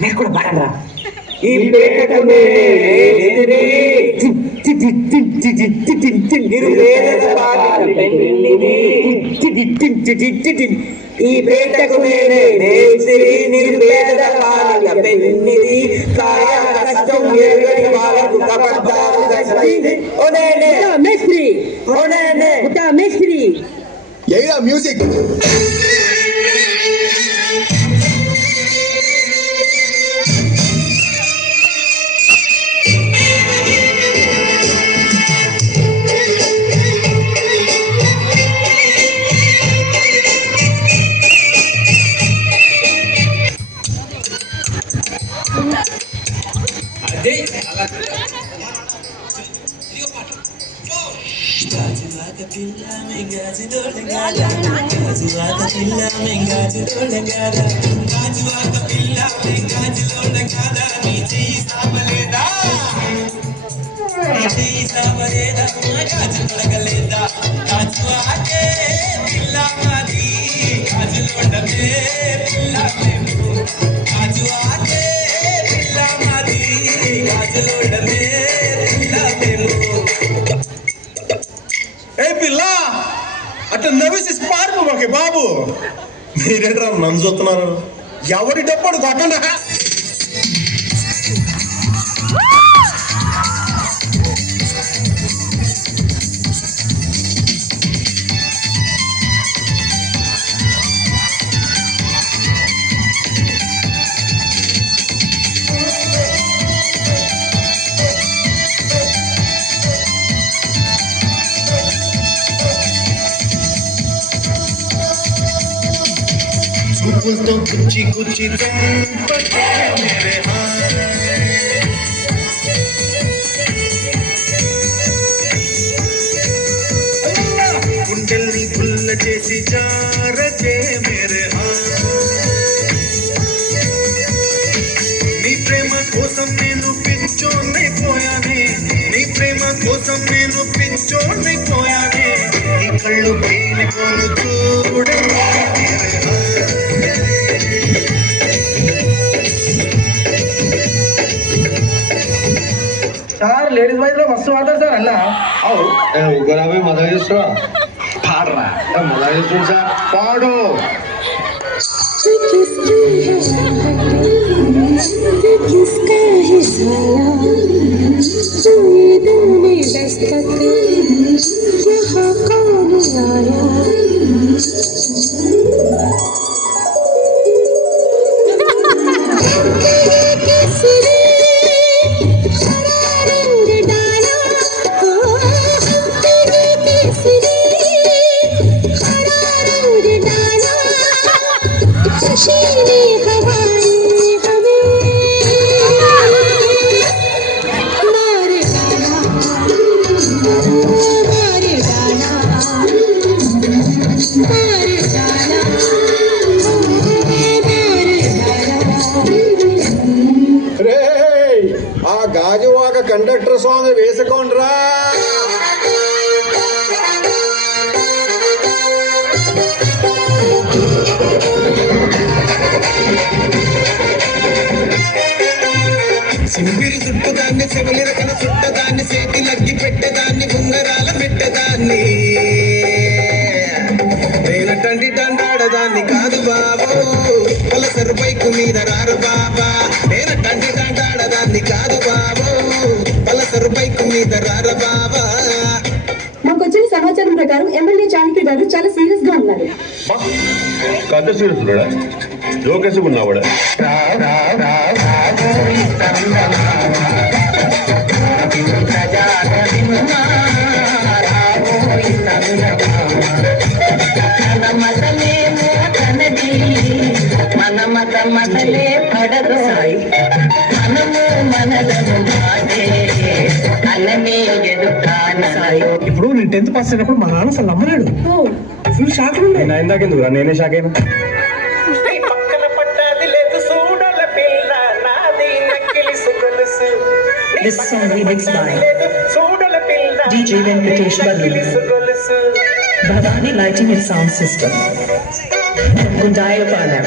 నేను కూడా పాడరా ఈ పేటమే ఈ పేటకు నేనే మేస్త్రి నిర్వేద పాలిక పెన్నిది కాయ కష్టం ఎరగని వాళ్ళకు కపటాలు దశి ఓనేనే మేస్త్రి ఓనేనే ఉతా మేస్త్రి ఏయా మ్యూజిక్ గాజువాక పిల్ల మెంగాజుడోళ్ళగాదా గాజువాక పిల్ల మెంగాజుడోళ్ళగాదా గాజువాక పిల్ల మెంగాజుడోళ్ళగాదా నీ చెయ్యి సాపలేదా నీ చెయ్యి సాపలేదా గాజు తొడగలేదా గాజువాకే పిల్ల మాది గాజులోడమే పిల్ల మేము గాజువాకే పిల్ల మాది గాజులోడమే పిల్ల మేము ఏ పిల్ల అట్లా నవ్వేసి పారిపో మాకే బాబు మీరేంట్రా నన్ను చూస్తున్నారు ఎవరి డప్పుడు కొట్టండా तो गुच्ची गुच्ची चंपके मेरे గుండెల్ని గుల్ల చేసి జారకే మేరే నీ ప్రేమ కోసం నేను పిచ్చోనైపోయానే నీ ప్రేమ కోసం నేను పిచ్చోనైపోయానే ఈ కళ్ళు పేలిపోను చూడే సార్ లేడీస్ బాయ్స్ లో మస్తు వాడతారు సార్ అన్న ఉగ్గురాబే మజా చేస్తున్నా పాడరా మజా చేస్తుంది సార్ పాడు किसका है साया तू दिल में दस्तक यहाँ कौन आया గాజువాక కండక్టర్ సాంగ్ వేసుకోండ్రా సింపిరి చుట్టదాన్ని చెవులి రకల చుట్టదాన్ని చేతి లగ్గి పెట్టేదాన్ని ఉంగరాల పెట్టేదాన్ని నేనటండి దండాడదాన్ని కాదు బాబు పలసరు బైకు మీద రారు బాబా నేనటండి దండాడదాన్ని కాదు బాబు పలసరు బైకు మీద రారు బాబా. మాకు వచ్చిన సమాచారం ప్రకారం ఎమ్మెల్యే చాణక్య గారు చాలా సీరియస్ గా ఉన్నారు. కథ సీరియస్ ఉన్నాడా జోకేసి ఉన్నావాడా మన మత మతలే పడదు మనము మనదము అన్నమే ఎదుటాను. ఇప్పుడు నేను 10th పాస్ అయినప్పుడు మా నాన్న అసలు నమ్మలేడు. ఫుల్ షాక్ ఉండే. ఇందాకెందుకు నేనే షాక్ అయినా This song remixed by DJ Venkatesh Balu, Bhavani Lighting and Sound System, Gundayapalem.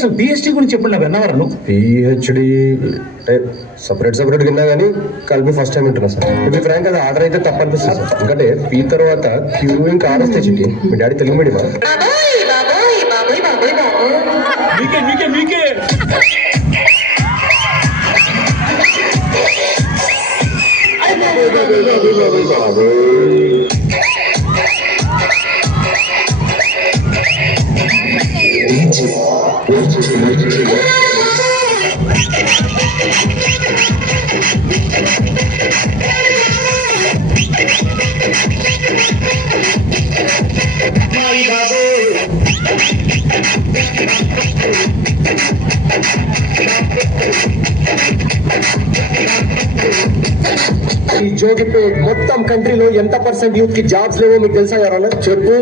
అసలు పిహెచ్డి గురించి చెప్పండి నాకు విన్నవారు నువ్వు. పిహెచ్డి అంటే సపరేట్ విన్నా కానీ కలిపి ఫస్ట్ టైం వింటున్నా సార్. ఇప్పుడు ఫ్రాంక్ అది ఆర్డర్ అయితే తప్ప అనిపిస్తుంది సార్. ఎందుకంటే పీ తర్వాత క్యూ ఇంకా ఆర్ వస్తే చిట్టి. మీ డాడీ తెలుగు మీడియం మీకే ఈ జోగిపే మొత్తం కంట్రీలో ఎంత % యూత్ కి జాబ్స్ లేవో మీకు తెలుసా ఎవరన్నా? చెప్పు.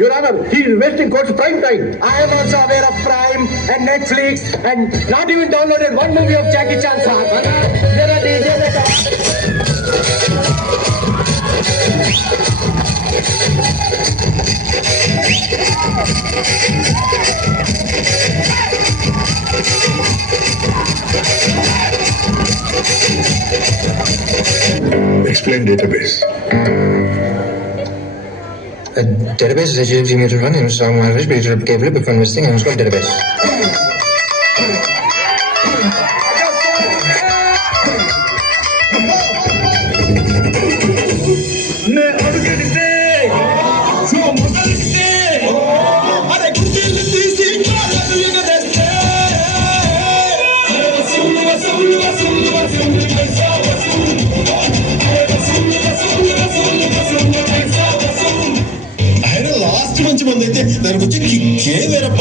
Your Honor, he is wasting court's prime time. I am also aware of Prime and Netflix and not even downloaded one movie of Jackie Chan, sir. There are DJs at Explain database. A database is a GFG meter run in some language, but it's capable of investing and it's called database. ఆయన last మంచి మంది అయితే దానికి వచ్చి కిక్కే వేరప్ప.